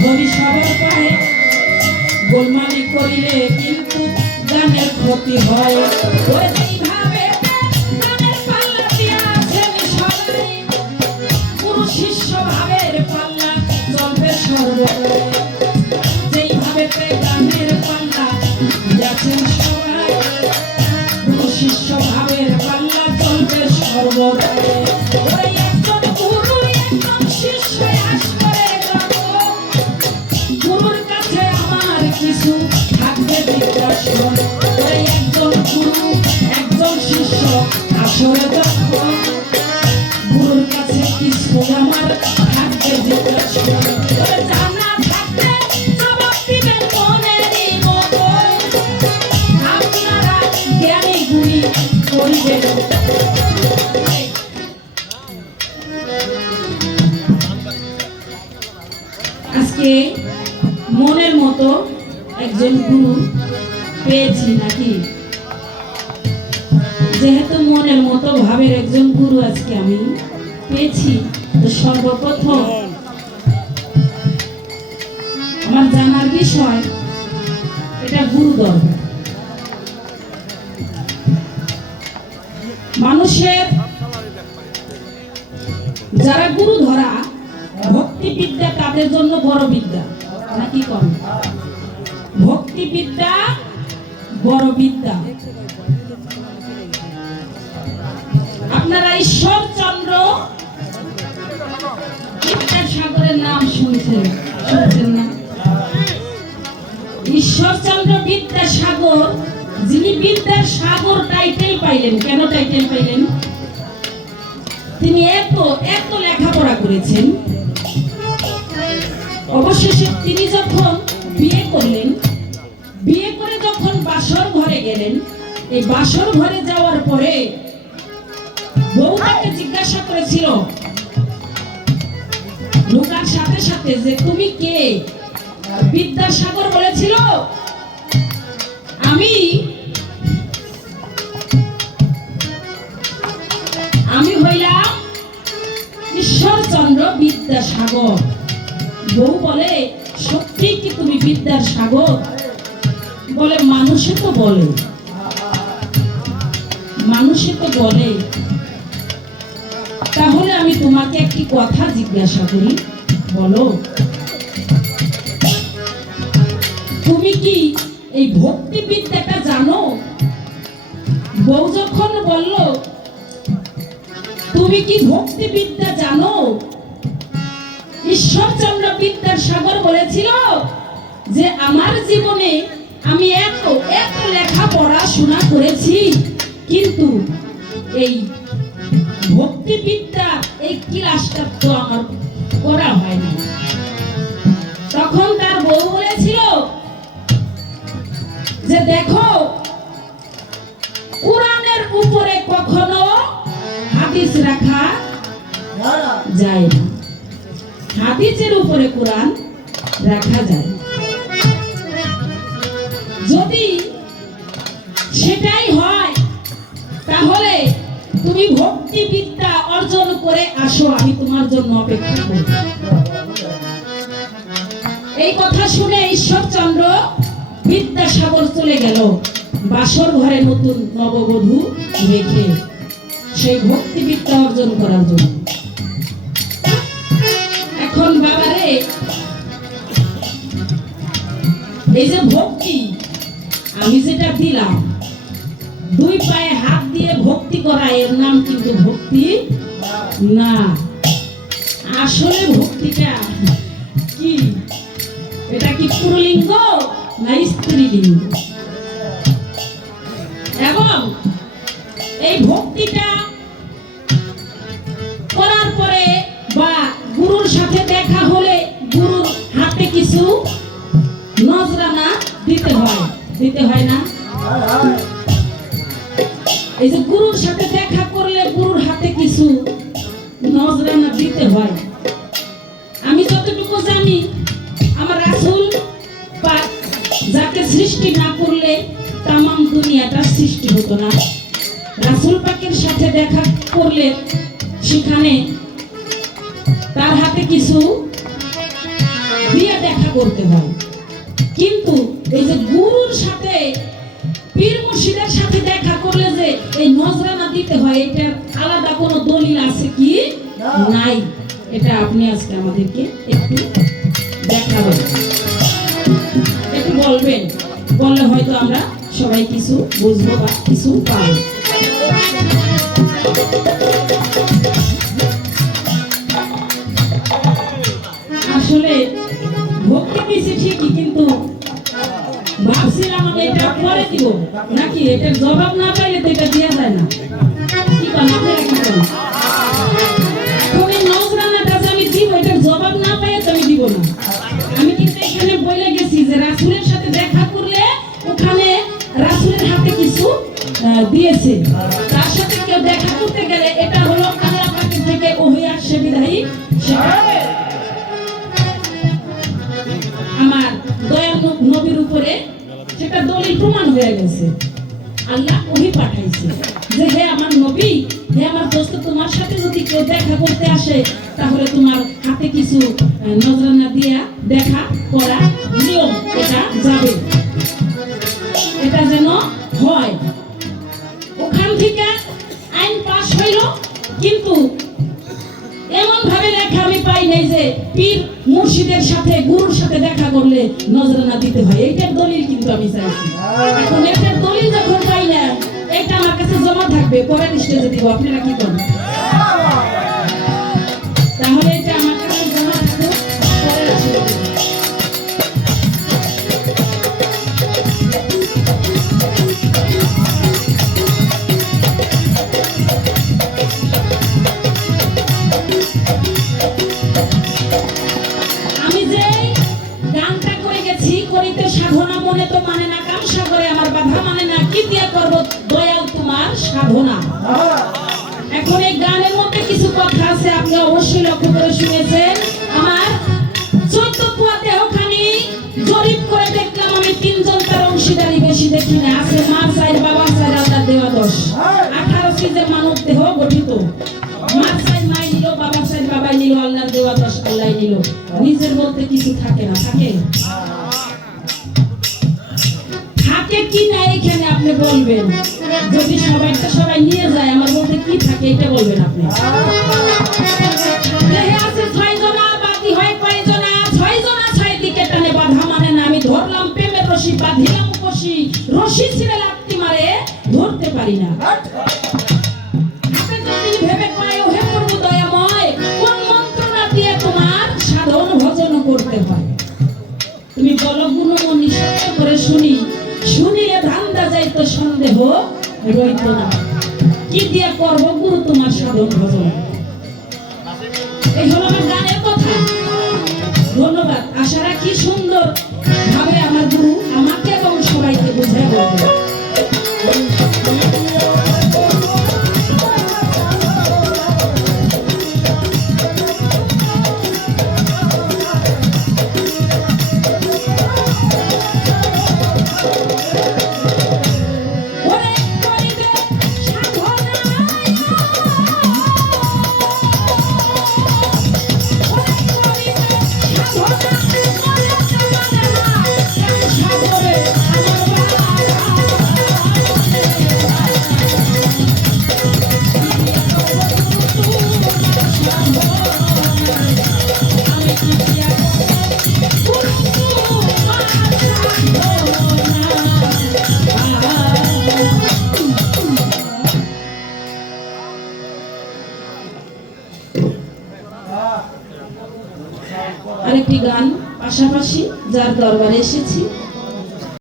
ধনী সবার পায়ে গোলমালি করিলে কিন্তু গানের ক্ষতি হয়। আসরে কাছে কিছু আমার জিজ্ঞাসা ওরে জানা থাকলে জবাব আজকে মনের মতো একজন গুরু পেয়েছি নাকি? আজকে আমি পেয়েছি সর্বপ্রথম আমার জানার বিষয়, এটা গুরু দরকার মানুষের যারা গুরু ধরা ভক্তি বিদ্যা তাদের জন্য বড় বিদ্যা নাকি কম ভক্তি বিদ্যা বড় বিদ্যা। আপনারা ঈশ্বরচন্দ্র বিদ্যাসাগরের নাম শুনছেন শুনছেন না? ঈশ্বরচন্দ্র বিদ্যাসাগর যিনি বিদ্যার সাগর টাইটেল পাইলেন, কেন টাইটেল পাইলেন? তিনি এত এত লেখাপড়া করেছেন। অবশেষে তিনি যখন বিয়ে করলেন, বিয়ে করে যখন বাসর ঘরে গেলেন, এই বাসর ঘরে যাওয়ার পরে বউ জিজ্ঞাসা করেছিল ঢোকার সাথে সাথে যে তুমি কে? বিদ্যাসাগর বলেছিল, আমি আমি হইলাম ঈশ্বরচন্দ্র বিদ্যাসাগর। বউ বলে, সত্যি কি তুমি বিদ্যার সাগর বলে, মানুষে তো বলে। মানুষে তো বলে। কথা জিজ্ঞাসা করি, বলো। তুমি কি এই ভক্তি বিদ্যাটা জানো? বউ যখন বলল, তুমি কি ভক্তি বিদ্যা জানো? ঈশ্বরচন্দ্র বিদ্যাসাগর বলেছিল যে, আমার জীবনে আমি এত এত লেখা পড়াশোনা করেছি, কিন্তু এই ভক্তি বিদ্যা এই ক্লাসটা তো আমার করা হয়নি। তখন তার বউ বলেছিল যে দেখো কোরআনের উপরে কখনো হাদিস রাখা যায় না। হাদিসের উপরে কোরআন রাখা যায় এই কথা শুনে ঈশ্বরচন্দ্র বিদ্যাসাগর চলে গেল। বাসর ঘরে নতুন নববধূ রেখে সেই ভক্তি বিদ্যা অর্জন করার জন্য। এখন বাবারে, এই যে ভক্তি, আমি যেটা দিলাম, দুই পায়ে হাত দিয়ে ভক্তি করা, এর নাম কিন্তু ভক্তি না। আসলে ভক্তিটা কি? এটা কি পুরলিঙ্গ না স্ত্রীলিঙ্গ? এবং এই ভক্তিটা করার পরে বা গুরুর সাথে দেখা হলে গুরুর হাতে কিছু নজরানা দিতে হয়। দিতে হয় না? এই যে গুরুর সাথে দেখা হতো না। রাসূল পাকের সাথে দেখা করলে সেখানে তার হাতে কিছু দেখা করতে হয়। কিন্তু এই যে গুরুর সাথে, পীর মুর্শিদের সাথে দেখা করলে যে এই নজরানা দিতে হয়, এটা আলাদা কোনো দলিল আছে কি? নাই। এটা আপনি আজকে আমাদেরকে একটু দেখাবেন। একটু বলবেন। বললে হয়তো আমরা সবাই কিছু বুঝব বা কিছু পাবো। আসলে ভক্তি দিয়েছি ঠিকই, কিন্তু ভাবছিলাম আমি এটা পরে দিব। নাকি এটার জবাব না পাইলে তো এটা দেওয়া যায় না। কি কি দিয়েছে। তার সাথে কেউ দেখা করতে গেলে এটা হলো থেকে আমার দয়াল ন- নবীর উপরে সেটা দলিল প্রমাণ হয়ে গেছে। আল্লাহ ওহি পাঠাইছে যে, হে আমার নবী, হে আমার দোস্ত, তোমার সাথে যদি কেউ দেখা করতে আসে, তাহলে তোমার হাতে কিছু নজরানা দিয়া দেখা করা নিয়ম এটা যাবে। এটা যেন হয়। ওখান থেকে আইন পাশ হইল, কিন্তু এমন ভাবে লেখা আমি পাই নাই যে পীর মুর্শিদের সাথে, গুরুর সাথে দেখা করলে নজরানা দিতে হয়। এইটার দলিল কিন্তু আমি চাইছি। এখন এটার দলিল যখন পাই না এটা আমার কাছে জমা থাকবে, পরের স্টেজে দিব। আপনারা কি করেন? মনে তো মানে না কাম সাগরে আমার বাধা মানে না, কি দিয়া করব? দয়াল তোমার সাধনা। এখন এই গানের মধ্যে কিছু কথা আছে, আপনি অবশ্যই লক্ষ্য করে শুনেছেন। আমার চোদ্দ পুয়া দেহখানি জরিপ করে দেখলাম, আমি তিনজন তার অংশীদারি বেশি দেখি না। আছে মা সাইর বাবা সাইর আল্লাহ দেওয়া দশ আঠারো সিজে মানব দেহ গঠিত। মা সাইর মাই নিল, বাবা সাইর বাবাই নিল, আল্লাহর দেওয়া দশ আল্লাহ নিল। নিজের বলতে কিছু থাকে না, থাকে? আপনি বলবেন। যদি সবাইটা সবাই নিয়ে যায়, আমার বলতে কি থাকে এটা বলবেন আপনি। ছয় জনা ছয় জনা টানে মানে না। আমি ধরলাম রশি রশি মারে, ধরতে পারি না। রইত কি দিয়া করব গুরু তোমার সাধন ভজন?